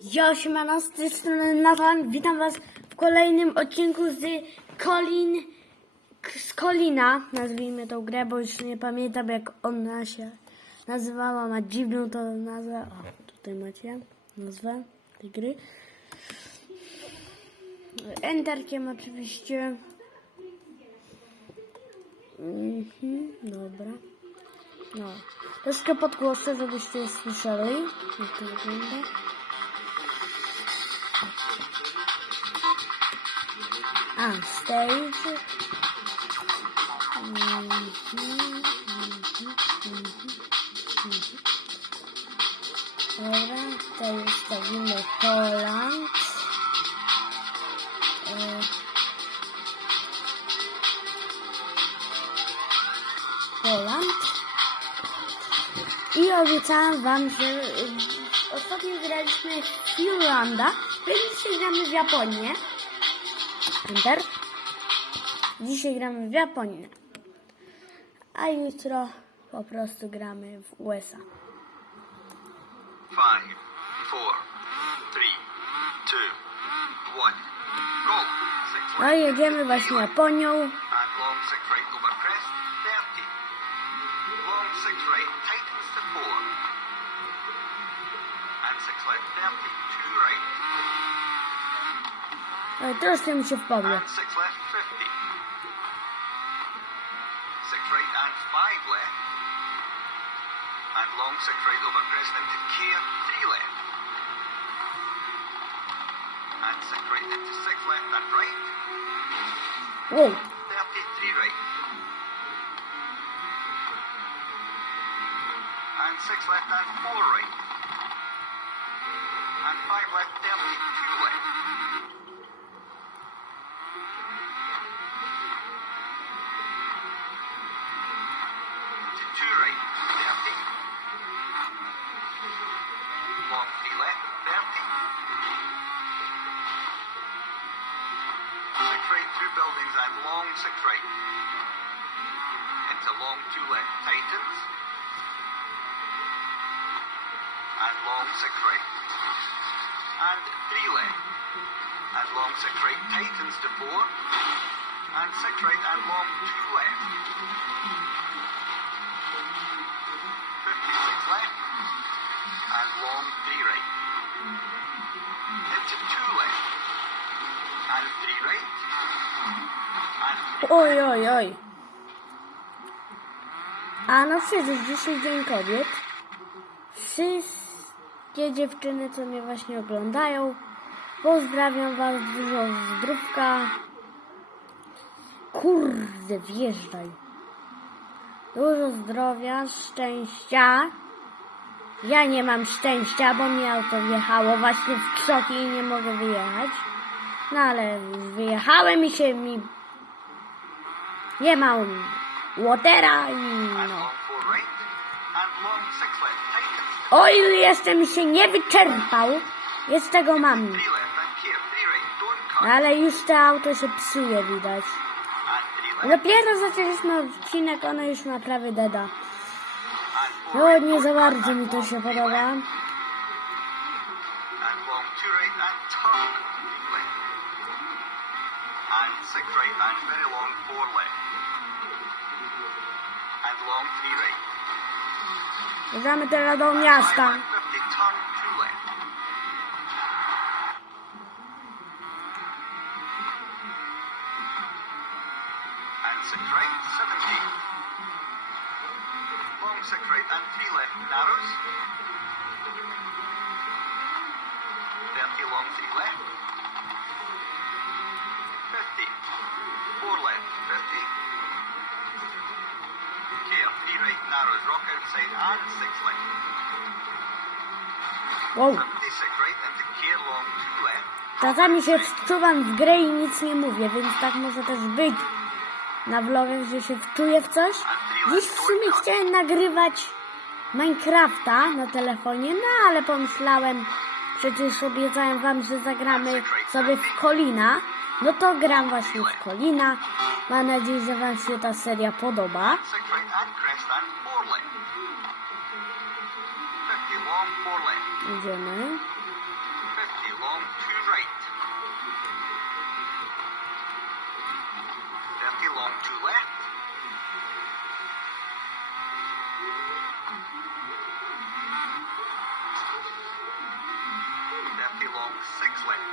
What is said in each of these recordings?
Ja siemano, z tej strony Nathan. Witam was w kolejnym odcinku z Colin, z Colina. Nazwijmy tą grę, bo już nie pamiętam jak ona się nazywała. Ma dziwną to nazwę. O, tutaj macie nazwę tej gry. Enterkiem oczywiście. Mhm, dobra. No. Troszkę podgłoszę, żebyście słyszeli, jak to wygląda. A, stage. Dobra, tutaj ustawimy Poland. E, Poland. I obiecałam wam, że y, ostatnio graliśmy w Finlanda, więc dzisiaj gramy w Japonię. Enter. Dzisiaj gramy w Japonię. A jutro po prostu gramy w USA. Five, four, three, two, one. Go. Six No i jedziemy właśnie Japonią. and long six right over crest, 30. Long six right, tightens to four. And six left, 30, two right. Ale troszkę mi się wpadło. And six left, 50. Six right and five left. And long six right over crest into care, three left. And six right into six left and right. Wow. 33 right. And six left and four right. And five left, 32 left. To two right, 30. Long three left, 30. Six right, two and long six. Into long two left, tightens. And long six. And three left. And long six right, to four. And six and long two left. 56 left. And long three right. Into two left. Oj, oj, oj. A no przecież dzisiaj Dzień Kobiet. Wszystkie dziewczyny, co mnie właśnie oglądają, pozdrawiam Was, dużo zdrówka. Kurde, wjeżdżaj. Dużo zdrowia, szczęścia. Ja nie mam szczęścia, bo mi auto wjechało właśnie w krzoki i nie mogę wyjechać. No ale wyjechałem i się mi nie mam łotera i no. O ile jeszcze mi się nie wyczerpał, jeszcze go mam. Ale już to auto się psuje widać. Dopiero zaczęliśmy odcinek, ono już ma prawie deda. No nie za bardzo mi to się podoba. Six right and very long four left. And long three right. Jedziemy teraz do miasta. Left right narrows, rock outside and six left. Wow. 76 right into care long two left. Czasami się wczuwam w grę i nic nie mówię, więc tak może też być na vlogach, że się wczuję w coś. Dziś w sumie chciałem nagrywać Minecrafta na telefonie, no ale pomyślałem, przecież obiecałem wam, że zagramy sobie w Kolina. No to gram właśnie w Kolina. Mam nadzieję, że wam się ta seria podoba. Left.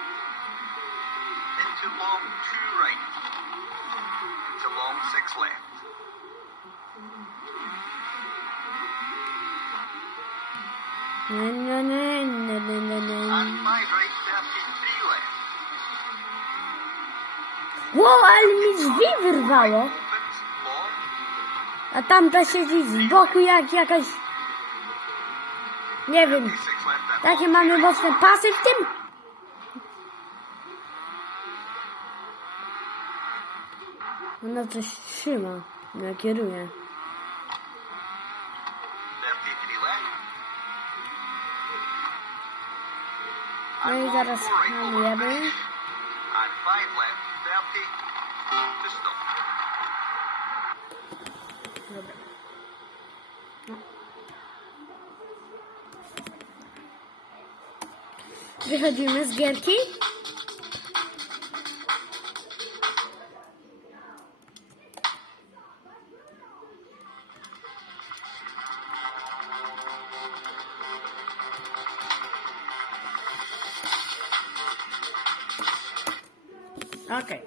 Into long two right. Into long six left. Nie, nie, nie, nie, nie, nie, nie. And five right, 33 left. Wow, ale mi drzwi wyrwało. A tamta siedzi z boku jak jakaś... Nie wiem. 36 left and Takie mamy mocne pasy w tym? Ona coś trzyma. Ja kieruję. Five left, 30 to stop. Dobra. No. Wychodzimy z gierki. Okej.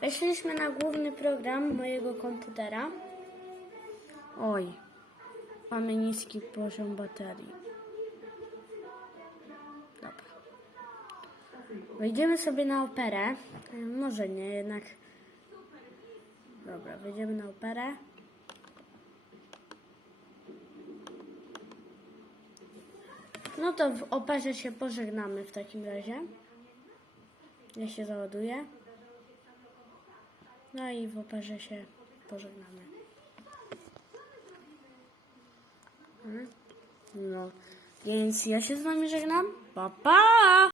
Weszliśmy na główny program mojego komputera. Oj, mamy niski poziom baterii. Dobra. Wejdziemy sobie na operę. E, Może nie, jednak. Dobra, wejdziemy na operę. No to w operze się pożegnamy w takim razie. Ja się załaduję. No i w operze się pożegnamy. Mhm. No, więc ja się z wami żegnam. Pa, pa!